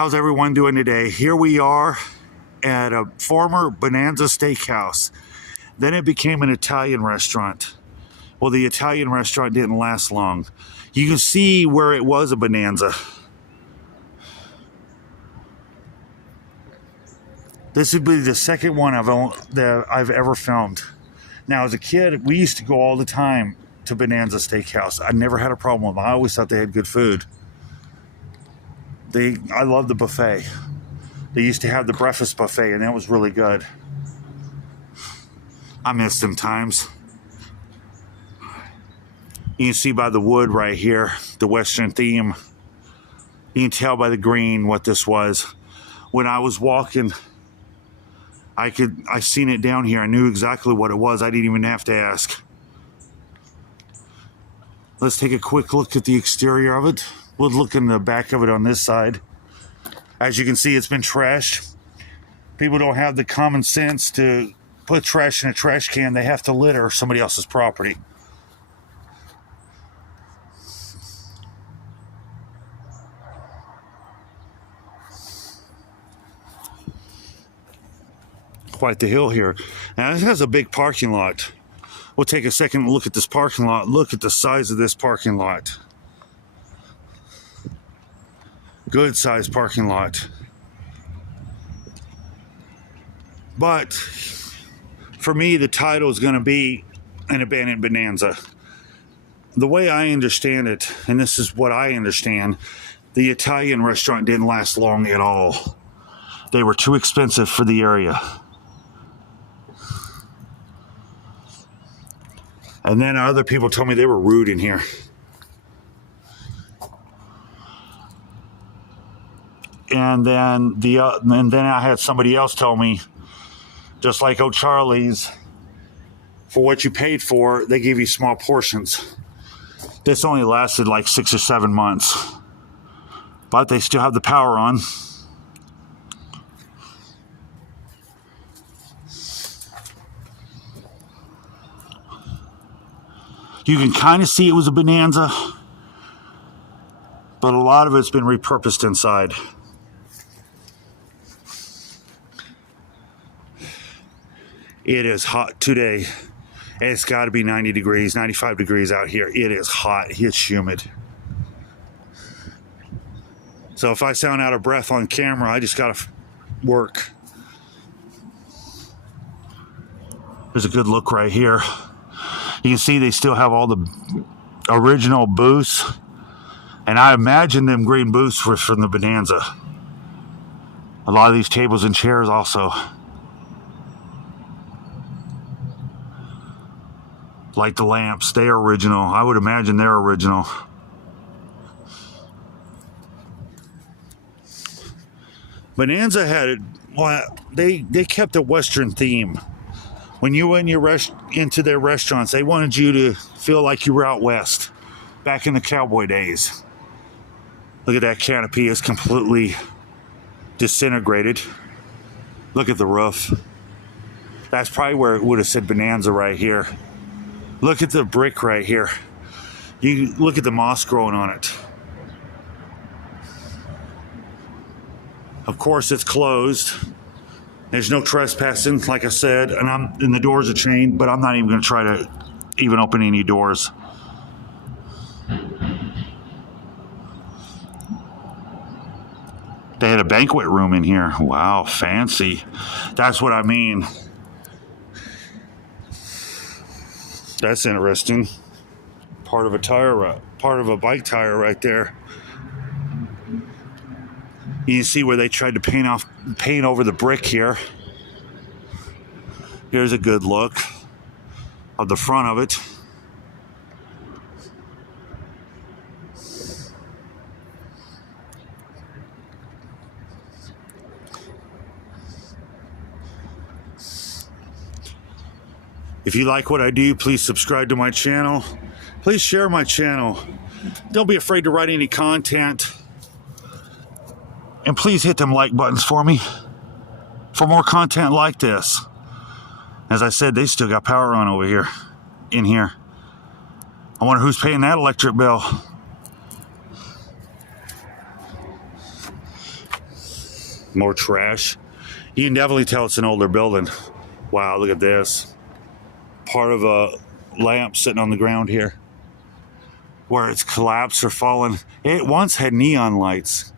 How's everyone doing today? Here we are at a former Bonanza Steakhouse. Then it became an Italian restaurant. Well, the Italian restaurant didn't last long. You can see where it was a Bonanza. This would be the second one that I've ever filmed. Now, as a kid, we used to go all the time to Bonanza Steakhouse. I never had a problem with them. I always thought they had good food. I love the buffet. They used to have the breakfast buffet, and that was really good. I miss them times. You can see by the wood right here, the Western theme. You can tell by the green what this was. When I was walking, I seen it down here. I knew exactly what it was. I didn't even have to ask. Let's take a quick look at the exterior of it. We'll look in the back of it on this side. As you can see, it's been trashed. People don't have the common sense to put trash in a trash can. They have to litter somebody else's property. Quite the hill here. Now, this has a big parking lot. We'll take a second look at this parking lot. Look at the size of this parking lot. Good sized parking lot. But for me, the title is going to be an abandoned Bonanza. The way I understand it, and this is what I understand, the Italian restaurant didn't last long at all. They were too expensive for the area. And then other people told me they were rude in here. And then I had somebody else tell me, just like O'Charlie's, for what you paid for, they give you small portions. This only lasted like 6 or 7 months, but they still have the power on. You can kind of see it was a Bonanza, but a lot of it's been repurposed inside. It is hot today. It's got to be 90 degrees, 95 degrees out here. It is hot. It's humid. So if I sound out of breath on camera, I just got to work. There's a good look right here. You can see they still have all the original booths. And I imagine them green booths were from the Bonanza. A lot of these tables and chairs also. Like the lamps, they are original. I would imagine they're original. Bonanza had it, well, they kept a Western theme. When you went into their restaurants, they wanted you to feel like you were out west, back in the cowboy days. Look at that canopy, it's completely disintegrated. Look at the roof. That's probably where it would have said Bonanza right here. Look at the brick right here. You look at the moss growing on it. Of course, it's closed. There's no trespassing, like I said, and the doors are chained, but I'm not even going to try to even open any doors. They had a banquet room in here. Wow, fancy. That's what I mean. That's interesting. Part of a bike tire right there. You can see where they tried to paint over the brick here. Here's a good look of the front of it. If you like what I do, please subscribe to my channel. Please share my channel. Don't be afraid to write any content. And please hit them like buttons for me for more content like this. As I said, they still got power on over here, in here. I wonder who's paying that electric bill. More trash. You can definitely tell it's an older building. Wow, look at this. Part of a lamp sitting on the ground here, where it's collapsed or fallen. It once had neon lights.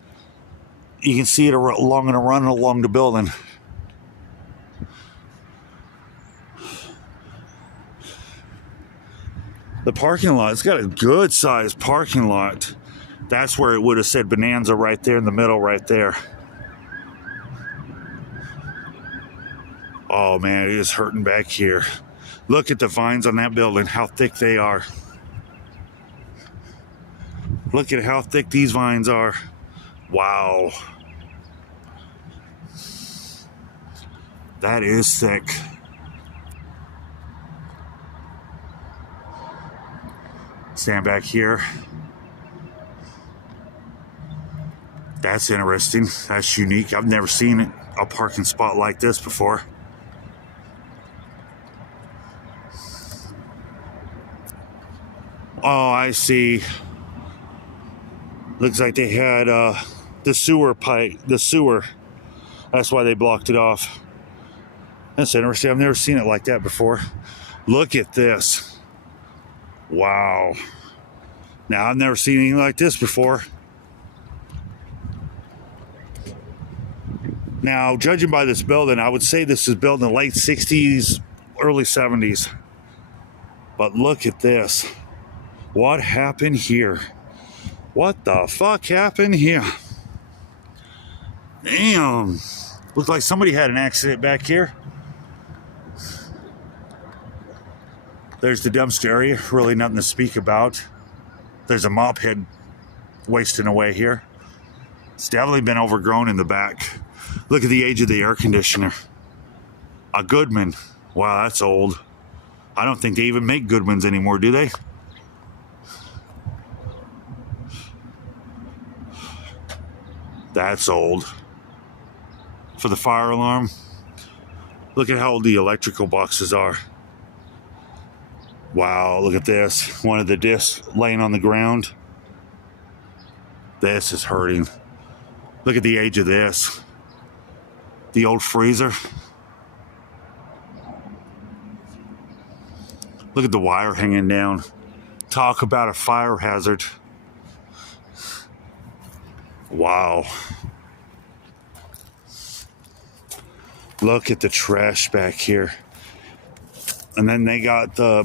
You can see it along and running along the building. The parking lot, it's got a good sized parking lot. That's where it would have said Bonanza right there in the middle right there. Oh man, it is hurting back here. Look at the vines on that building, how thick they are. Look at how thick these vines are. Wow. That is thick. Stand back here. That's interesting. That's unique. I've never seen a parking spot like this before. Oh, I see. Looks like they had the sewer pipe, the sewer. That's why they blocked it off. That's interesting. I've never seen it like that before. Look at this. Wow. Now, I've never seen anything like this before. Now, judging by this building, I would say this is built in the late 60s, early 70s. But look at this. What happened here? What the fuck happened here? Damn. Looks like somebody had an accident back here. There's the dumpster area. Really nothing to speak about. There's a mop head wasting away here. It's definitely been overgrown in the back. Look at the age of the air conditioner. A Goodman. Wow, that's old. I don't think they even make Goodmans anymore, do they? That's old. For the fire alarm, look at how old the electrical boxes are. Wow, look at this. One of the discs laying on the ground. This is hurting. Look at the age of this. The old freezer. Look at the wire hanging down. Talk about a fire hazard. Wow. Look at the trash back here. And then they got the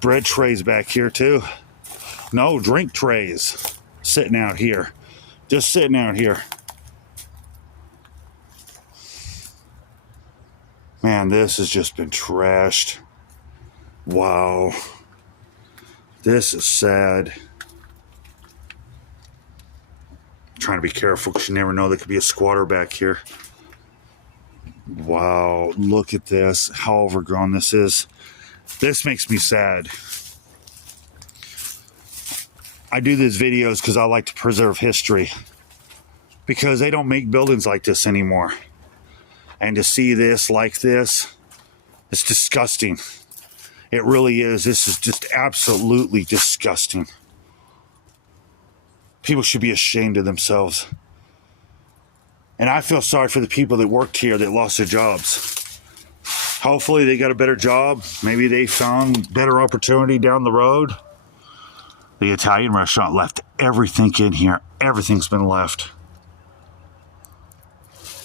bread trays back here too. No, drink trays sitting out here. Just sitting out here. Man, this has just been trashed. Wow. This is sad. I'm trying to be careful because you never know, there could be a squatter back here. Wow, look at this. How overgrown this is. This makes me sad. I do these videos because I like to preserve history. Because they don't make buildings like this anymore. And to see this like this, it's disgusting. It really is. This is just absolutely disgusting. People should be ashamed of themselves. And I feel sorry for the people that worked here that lost their jobs. Hopefully they got a better job. Maybe they found better opportunity down the road. The Italian restaurant left everything in here. Everything's been left.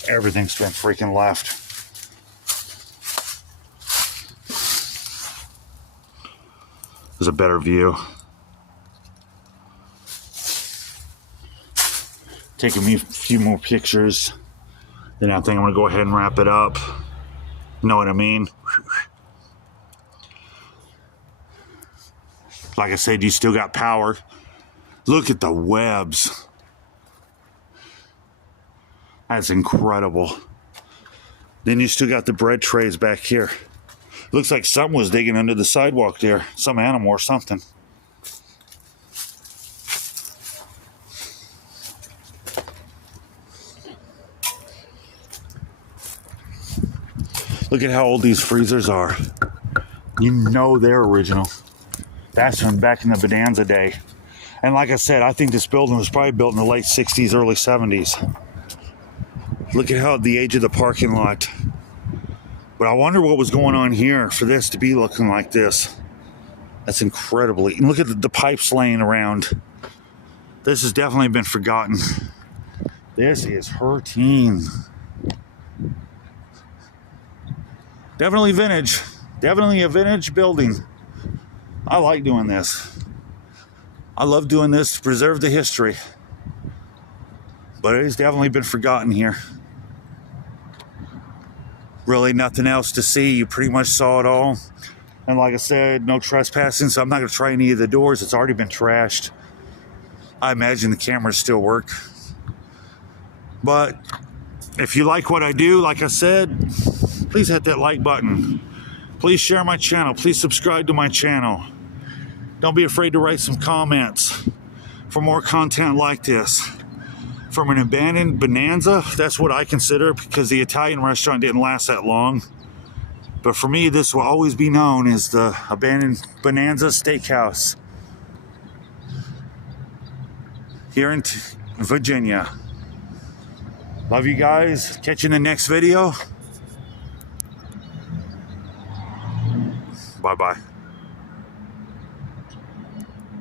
Everything's been freaking left. There's a better view. Taking me a few more pictures. Then I think I'm gonna go ahead and wrap it up. Know what I mean? Like I said, you still got power. Look at the webs. That's incredible. Then you still got the bread trays back here. Looks like something was digging under the sidewalk there. Some animal or something. Look at how old these freezers are. You know they're original. That's from back in the Bonanza day. And like I said, I think this building was probably built in the late 60s, early 70s. Look at how the age of the parking lot. But I wonder what was going on here for this to be looking like this. That's incredibly. And look at the pipes laying around. This has definitely been forgotten. This is hurting. Definitely vintage. Definitely a vintage building. I like doing this. I love doing this to preserve the history. But it has definitely been forgotten here. Really nothing else to see. You pretty much saw it all. And like I said, no trespassing, so I'm not going to try any of the doors. It's already been trashed. I imagine the cameras still work. But if you like what I do, like I said, please hit that like button. Please share my channel. Please subscribe to my channel. Don't be afraid to write some comments for more content like this. From an abandoned Bonanza, that's what I consider, because the Italian restaurant didn't last that long. But for me, this will always be known as the abandoned Bonanza Steakhouse here in Virginia. Love you guys. Catch you in the next video. Bye-bye.